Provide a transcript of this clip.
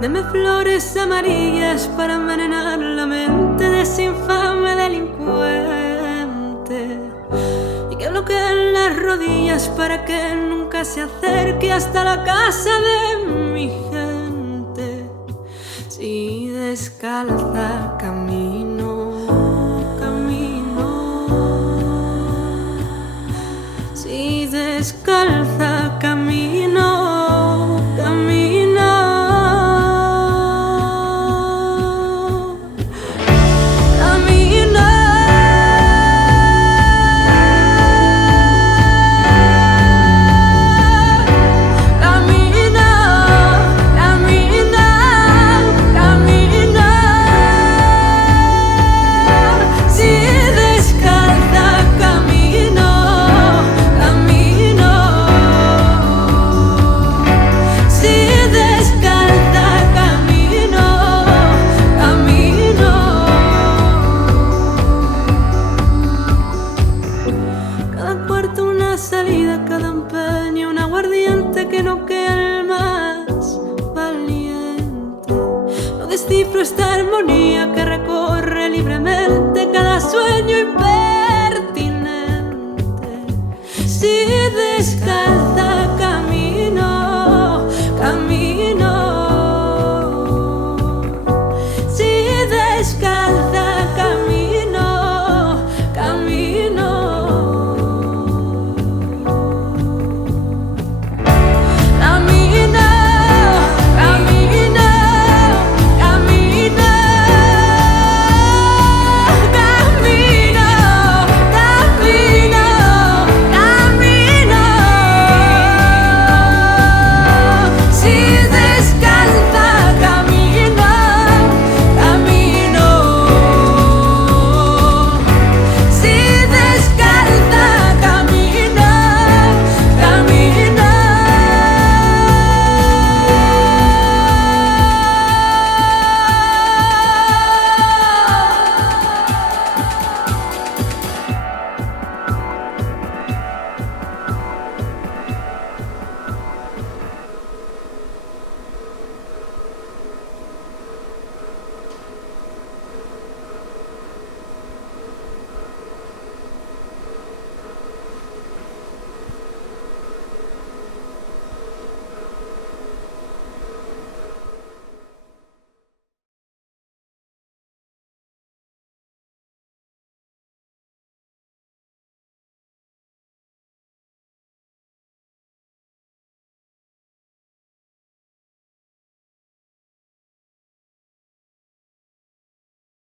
Deme flores amarillas para envenenar la mente de ese infame delincuente, y que bloqueen las rodillas para que nunca se acerque hasta la casa de mi gente. Si descalza camino, si descalza camino, camino. Salida, cada empeño, un aguardiente que no quede el más valiente. No descifro esta armonía que recorre libremente cada sueño impertinente. Si descalza